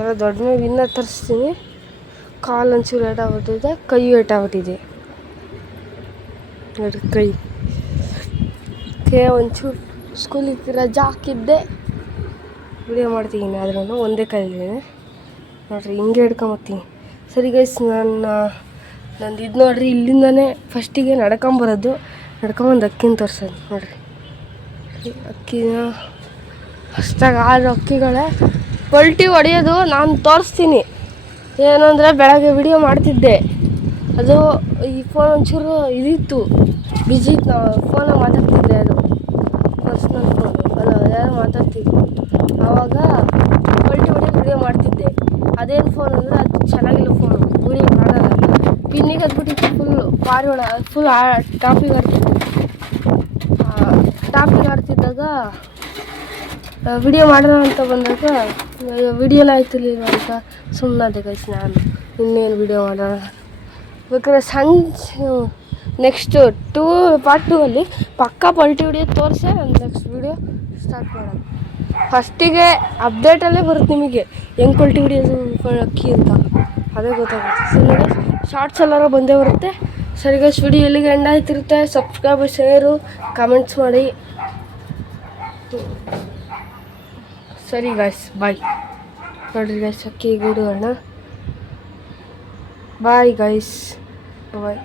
ಎಲ್ಲ ದೊಡ್ಡ ಮೇವು ಇನ್ನೂ ತರಿಸ್ತೀನಿ. ಕಾಲು ಒಂಚೂರು ಏಟಾಗ್ಬಿಟ್ಟಿದೆ, ಕೈ ಏಟಾಗ್ಬಿಟ್ಟಿದೆ ನೋಡಿ. ಕೈ ಒಂಚೂರು ಸ್ಕೂಲಿಗೆ ರಜಾ ಹಾಕಿದ್ದೆ, ವಿಡಿಯೋ ಮಾಡ್ತೀನಿ ಆದ್ರೂ ಒಂದೇ ಕೈಲಿದೆ ನೋಡಿರಿ, ಹಿಂಗೆ ಹಿಡ್ಕೊಂಬತ್ತೀನಿ. ಸರಿ ಗೈಸ್, ನಂದು ಇದು ನೋಡಿರಿ, ಇಲ್ಲಿಂದನೇ ಫಸ್ಟಿಗೆ ನಡ್ಕೊಂಬರೋದು, ನಡ್ಕೊಂಬಂದು ಅಕ್ಕಿನ ತೋರಿಸೋದು ನೋಡಿರಿ. ಅಕ್ಕಿನ ಅಷ್ಟಾಗ 6 ಅಕ್ಕಿಗಳೇ ಪಲ್ಟಿ ಹೊಡೆಯೋದು ನಾನು ತೋರಿಸ್ತೀನಿ. ಏನಂದರೆ ಬೆಳಗ್ಗೆ ವಿಡಿಯೋ ಮಾಡ್ತಿದ್ದೆ, ಅದು ಈ ಫೋನ್ ಒಂಚೂರು ಇದಿತ್ತು, ಬಿಜಿ ಇತ್ತು, ನಾವು ಫೋನಾಗ ಮಾತಾಡ್ತಿದ್ದೆ, ಅದು ಪರ್ಸ್ನಲ್ ಫೋನು, ಅಲ್ಲ ಯಾರು ಮಾತಾಡ್ತಿದ್ದೆ. ಆವಾಗ ಪಲ್ಟಿ ಹೊಡೆಯೋದು ವಿಡಿಯೋ ಮಾಡ್ತಿದ್ದೆ. ಅದೇನು ಫೋನ್ ಅಂದರೆ ಅದು ಚೆನ್ನಾಗಿಲ್ಲ ಫೋನು, ವಿಡಿಯೋ ಮಾಡಲ್ಲ. ಪಿನ್ನಿಗೆ ಹತ್ಬಿಟ್ಟಿತ್ತು ಫುಲ್ ಟಾಪಿಗೆ ಆಡ್ತಿದ್ದಾಗ ವಿಡಿಯೋ ಮಾಡೋಣ ಅಂತ ಬಂದಾಗ ವಿಡಿಯೋನ ಆಯ್ತಿರ್ಲಿಲ್ಲ ಅಂತ ಸುಮ್ಮನಾದೆ ಗೈಸ್. ನಾನು ಇನ್ನೇನು ವಿಡಿಯೋ ಮಾಡೋಣ ಬೇಕಾದ್ರೆ ನೆಕ್ಸ್ಟು ಪಾರ್ಟ್ 2 ಅಲ್ಲಿ ಪಕ್ಕಾ ಪಲ್ಟಿ ಹೊಡಿಯೋದು ತೋರಿಸಿ ನಾನು ನೆಕ್ಸ್ಟ್ ವಿಡಿಯೋ ಸ್ಟಾರ್ಟ್ ಮಾಡೋಣ. ಫಸ್ಟಿಗೆ ಅಪ್ಡೇಟಲ್ಲೇ ಬರುತ್ತೆ ನಿಮಗೆ ಹೆಂಗೆ ಪಲ್ಟಿ ಹೊಡಿಯೋದು ಅಕ್ಕಿ ಅಂತ, ಅದೇ ಗೊತ್ತಾಗುತ್ತೆ. ಸರಿ ಶಾರ್ಟ್ಸ್ ಎಲ್ಲರೂ ಬಂದೇ ಬರುತ್ತೆ. ಸರಿ ಗೈಸ್, ವಿಡಿಯೋ ಎಲ್ಲಿಗೆ ಎಂಡ್ ಆಯ್ತಿರುತ್ತೆ. ಸಬ್ಸ್ಕ್ರೈಬ್, ಶೇರು, ಕಮೆಂಟ್ಸ್ ಮಾಡಿ. ಸರಿ ಗೈಸ್, ಬಾಯ್. ನೋಡಿರಿ ಗೈಸ್, ಅಕ್ಕಿ ಗೂಡುಗಳನ್ನ. ಬಾಯ್ ಗೈಸ್, ಬಾಯ್.